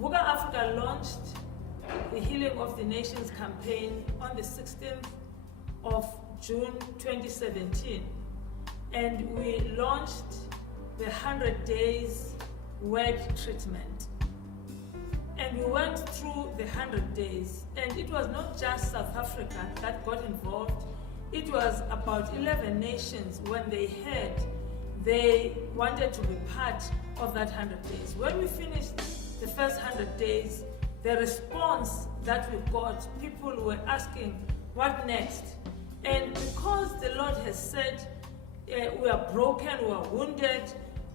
Vuka Africa launched the Healing of the Nations campaign on the 16th of June 2017, and we launched the 100 days word treatment. And we went through the 100 days, and it was not just South Africa that got involved. It was about 11 nations when they heard they wanted to be part of that 100 days. When we finished the first 100 days, the response that we got, people were asking, what next? And because the Lord has said, we are broken, we are wounded,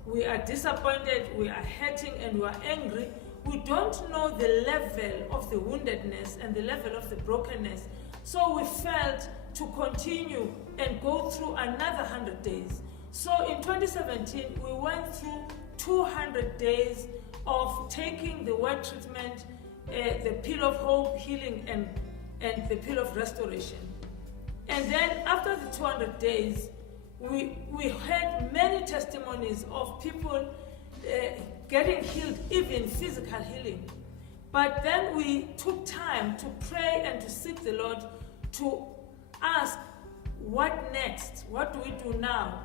we are disappointed, we are hurting, and we are angry, we don't know the level of the woundedness and the level of the brokenness. So we felt to continue and go through another 100 days. So in 2017, we went through 200 days of taking the word treatment, the pill of hope, healing, and the pill of restoration. And then after the 200 days, we heard many testimonies of people getting healed, even physical healing. But then we took time to pray and to seek the Lord, to ask, what next? What do we do now?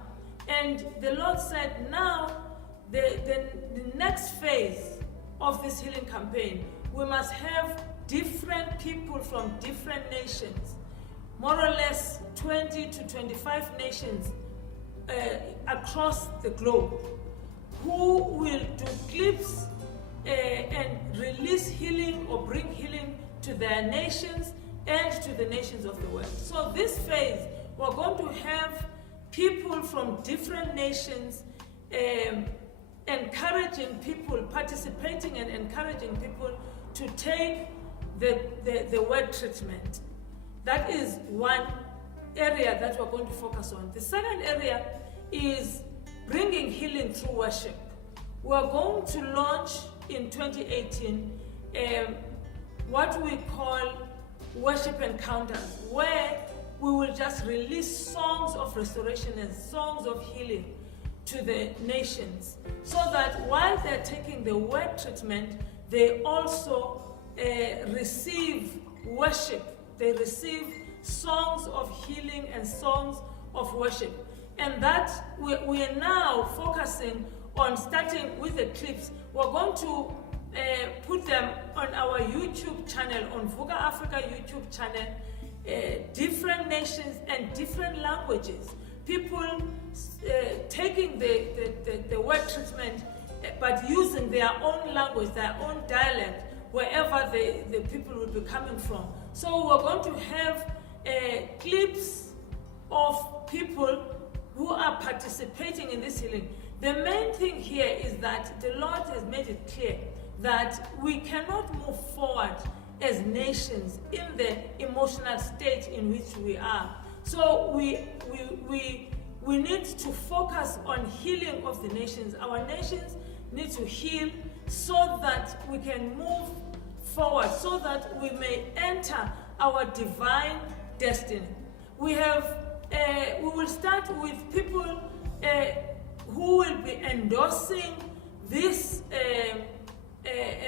And the Lord said, now the next phase of this healing campaign, we must have different people from different nations, more or less 20 to 25 nations across the globe, who will do clips and release healing or bring healing to their nations and to the nations of the world. So this phase, we're going to have people from different nations encouraging people, participating and encouraging people to take the word treatment. That is one area that we're going to focus on. The second area is bringing healing through worship. We're going to launch in 2018 what we call worship encounters, where we will just release songs of restoration and songs of healing to the nations, so that while they're taking the word treatment, they also receive worship. They receive songs of healing and songs of worship. And that we are now focusing on, starting with the clips. We're going to put them on our YouTube channel, on Vuka Africa YouTube channel, different nations and different languages. People taking the word treatment, but using their own language, their own dialect, wherever the people will be coming from. So we're going to have clips of people who are participating in this healing. The main thing here is that the Lord has made it clear that we cannot move forward as nations in the emotional state in which we are. So we need to focus on healing of the nations. Our nations need to heal so that we can move forward, so that we may enter our divine destiny. We will start with people who will be endorsing this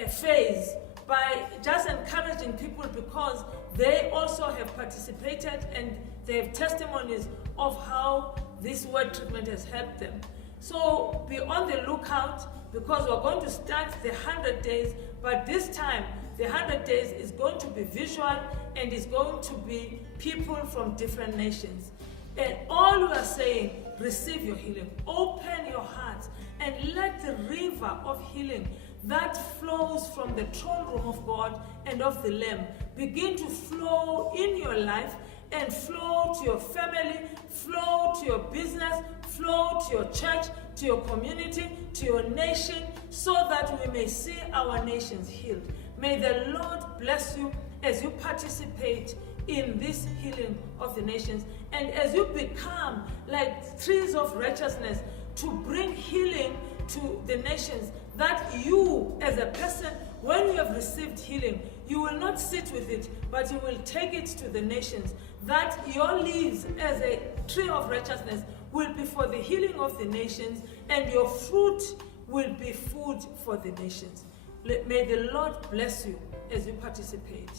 phase by just encouraging people, because they also have participated and they have testimonies of how this word treatment has helped them. So be on the lookout, because we're going to start the 100 days, but this time the 100 days is going to be visual and is going to be people from different nations. And all we are saying, receive your healing. Open your heart and let the river of healing that flows from the throne room of God and of the Lamb begin to flow in your life and flow to your family, flow to your business, flow to your church, to your community, to your nation, so that we may see our nations healed. May the Lord bless you as you participate in this healing of the nations, and as you become like trees of righteousness to bring healing to the nations, that you as a person, when you have received healing, you will not sit with it, but you will take it to the nations, that your leaves as a tree of righteousness will be for the healing of the nations, and your fruit will be food for the nations. May the Lord bless you as you participate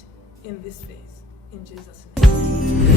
in this phase. In Jesus' name.